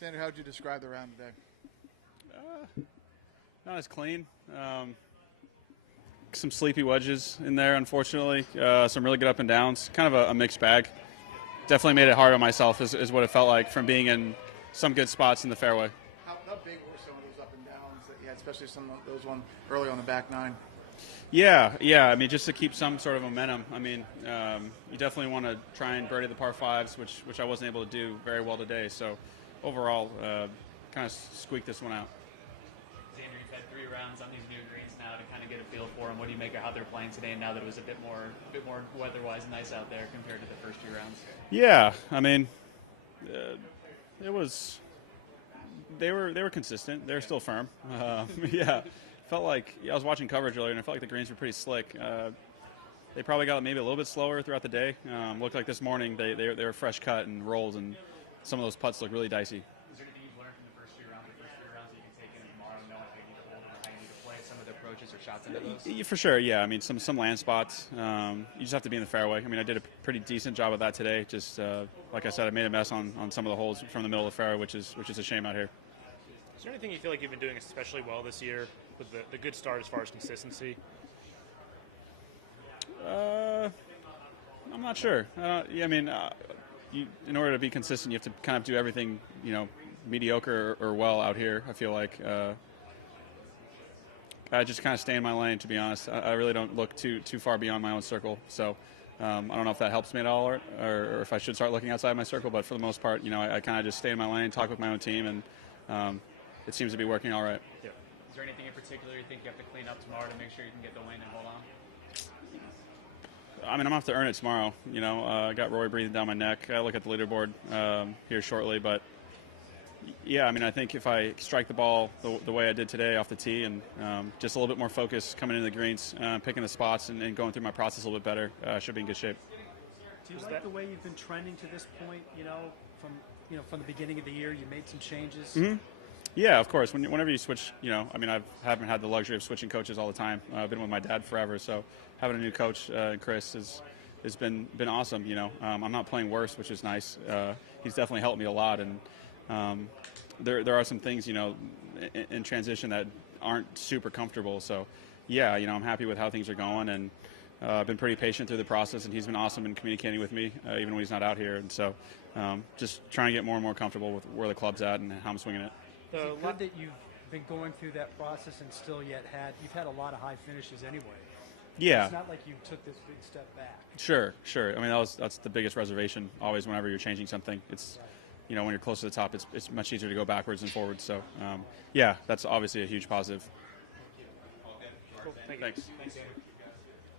Xander, how would you describe the round today? Not as clean. Some sleepy wedges in there, unfortunately. Some really good up and downs. Kind of a mixed bag. Definitely made it hard on myself, is what it felt like from being in some good spots in the fairway. How big were some of those up and downs that you had, especially some of those one early on the back nine? Yeah. I mean, just to keep some sort of momentum. I mean, you definitely want to try and birdie the par fives, which I wasn't able to do very well today. So overall, kind of squeaked this one out. Xander, you've had 3 rounds on these new greens now to kind of get a feel for them. What do you make of how they're playing today? Now that it was a bit more weather-wise nice out there compared to the first 2 rounds. Yeah, I mean, it was. They were consistent. They were still firm. Yeah, felt like I was watching coverage earlier, and I felt like the greens were pretty slick. They probably got maybe a little bit slower throughout the day. Looked like this morning they were fresh cut and rolls, and some of those putts look really dicey. Is there anything you've learned from the first 3 rounds that you can take in tomorrow, knowing how you need to hold them or how you need to play some of the approaches or shots into those? For sure, yeah. I mean, some land spots. You just have to be in the fairway. I mean, I did a pretty decent job of that today. Just like I said, I made a mess on some of the holes from the middle of the fairway, which is a shame out here. Is there anything you feel like you've been doing especially well this year with the good start as far as consistency? I'm not sure. Yeah, I mean, in order to be consistent, you have to kind of do everything, mediocre or well out here. I feel like I just kind of stay in my lane. To be honest, I really don't look too far beyond my own circle. So I don't know if that helps me at all, or if I should start looking outside my circle. But for the most part, I kind of just stay in my lane, talk with my own team, and it seems to be working all right. Yeah. Is there anything in particular you think you have to clean up tomorrow to make sure you can get the win and hold on? I mean, I'm going to have to earn it tomorrow. I got Rory breathing down my neck. I look at the leaderboard here shortly. But, yeah, I mean, I think if I strike the ball the way I did today off the tee and just a little bit more focus coming into the greens, picking the spots and going through my process a little bit better, I should be in good shape. Do you like the way you've been trending to this point, from the beginning of the year? You made some changes. Mm-hmm. Yeah, of course. Whenever you switch, I mean, I haven't had the luxury of switching coaches all the time. I've been with my dad forever, so having a new coach, Chris, has been awesome. I'm not playing worse, which is nice. He's definitely helped me a lot, and there are some things, in transition that aren't super comfortable. So, yeah, I'm happy with how things are going, and I've been pretty patient through the process, and he's been awesome in communicating with me, even when he's not out here. And so, just trying to get more and more comfortable with where the club's at and how I'm swinging it. Is it good that you've been going through that process and still you've had a lot of high finishes anyway? Yeah. It's not like you took this big step back. Sure. I mean, that's the biggest reservation always whenever you're changing something. It's, when you're close to the top, it's much easier to go backwards than forwards. So, yeah, that's obviously a huge positive. Cool. Thank you. Thanks. Thanks, Xander.